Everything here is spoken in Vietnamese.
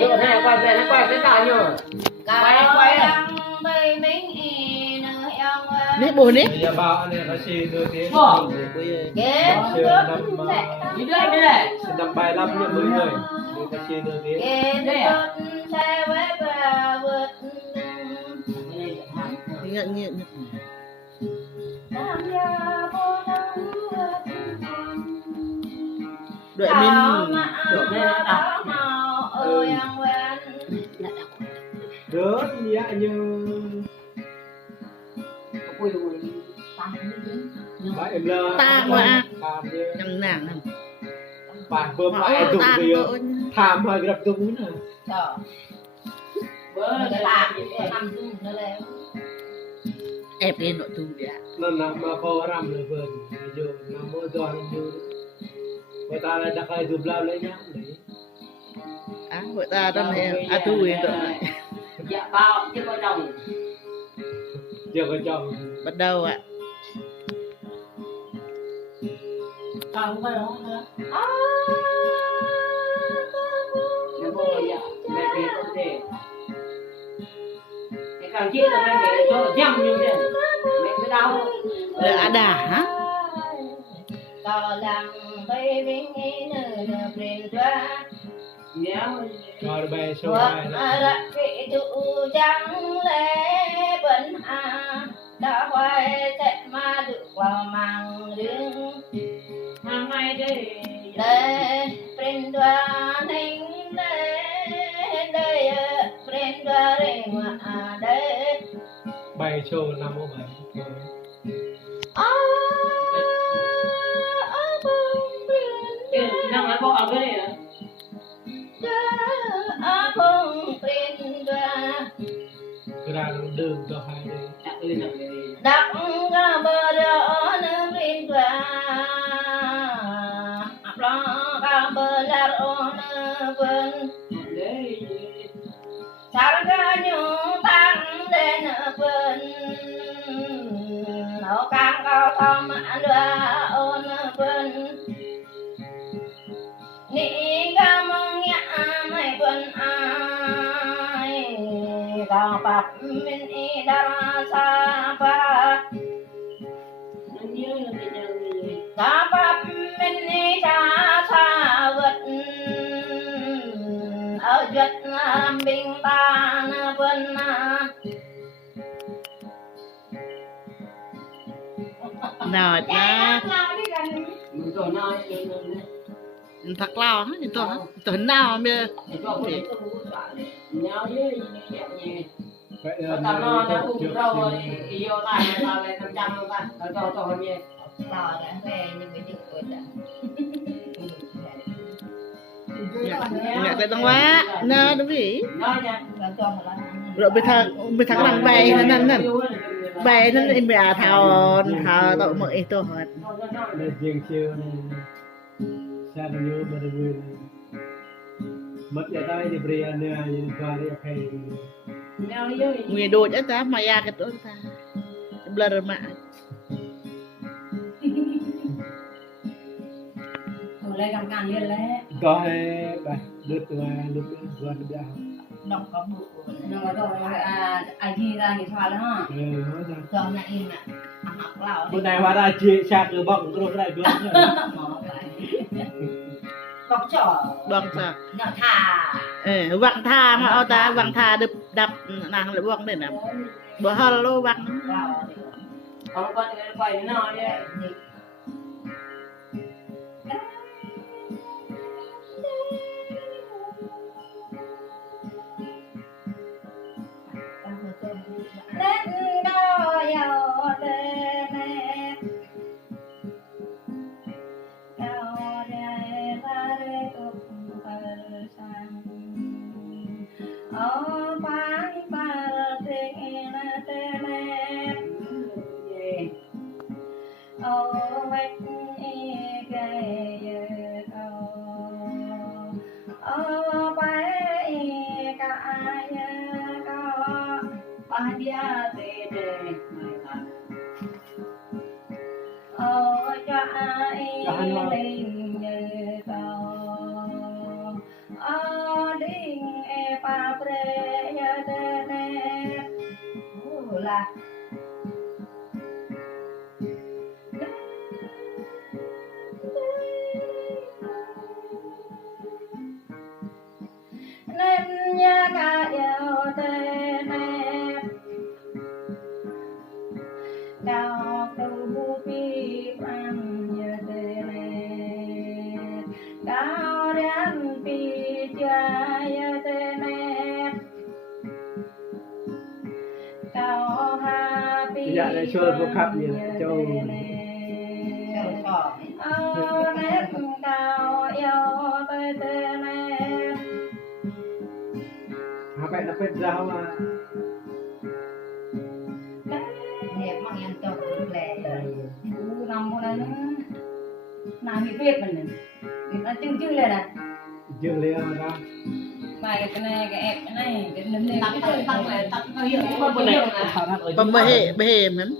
Được hai quay cái tao nhở. Quay Nè bố nè. Bây giờ bảo anh này nó xì đưa tiếng. Đi đây đây này. Xin đâm bài lắm nha mọi người. Đưa cái xì đưa tiếng. Nhận nhận. Đợi mình Được đây đã. Rớt dạ như bà em là ta mà làm như nhằng nàng nè. bạn bơm lại tụng thì tham hơi gặp tụng nè. Ép lên nội tu vậy. Nó nằm mà có ram là vườn giờ nằm mơ giòn như người ta lại đặt ai chụp lao lấy nhá đấy. À người ta đang này à tu rồi rồi. Dạ bao chứ có chồng. Giờ có chồng Bắt đầu ạ. Không có đó nữa. Mẹ bố dạ, mẹ về không thể. Cái càng chia là mẹ để cho dăm như thế. Mẹ mới đau. À đà hả? rồi bè số bài đó. đã quay sẽ mà được vào màng đường Hàng ngày đây. để bên đoan hình để bên đoan hình mà để Bài số 5 ô bài. Năng nói bộ ở cái này à? không bên đoan Cái ra nó đường cho hai đây. Đặt lên nằm này. đặt bờ đó nơi bên đoan lo bờ là nơi bên Đấy. sarga nhung tăng đến bên nó càng cao thom đưa ôn bên ni ga mong nhã mai bên ai ga pap min i dara sa pa Nó như là cái nhà này. ga pap min i cha sa vật ở giật bình ta bên Nào nha. Mình rồi nói lên lên. Thật lao hả? Tôi nào bây Thì cho một cái nhau với nhẹ nhẹ. Vậy là Tao nó đã trước cùng đâu rồi yêu tay tao lên 500 không ta? Tao cho hôm nay. đò đã về nhưng cái chữ của đã mẹ cái tông quá. Nè đúng vị. Nói nha. cho một lần Rồi bây thằng làm bè nên bè nên em bè thào tội mọi tôi hỏi. Để riêng chiều này xa nó nhớ mà được vui mất giá tay thì bria nè nhìn qua đi hay Nhau với Người đồ chứ ta mà ra cái tôi ta. Blur mà. từ đây cầm càng lên lấy có hay bài lướt qua lướt qua được đọc có một nó rồi ai ghi ra thì thoa đó ha cho này in nè học lão bữa nay hóa ra chia sạc từ bọng rồi cái này được bọc trỏ Bong sao? nhỏ thả Văng tha mà ô ta văng tha đập nàng lại văng để nè. Bữa hello văng. không có quay nó đi. lên cao giàu lên cao đây ta đây tục sang ở bán ta tình tên ở vách cây ở bãi cả có ba dia về để cho ai lên như cầu đình là nên nhà cả yêu tên em cao cầu bu pi ăn như tên em cao đến pi chơi như tên em cao ha pi Dạ lại chơi một cặp gì châu nét cao yêu tên em Apa nak pet dah mah. Đẹp mà em cho cũng lẹ nằm một này làm cái việc mình nó chưng chưng lên này Dương lea ra. mày cái này cái ép cái này cái nấm này tắt tắt tắt lại tắt hơi hiện có bao nhiêu nè บ่เฮมัน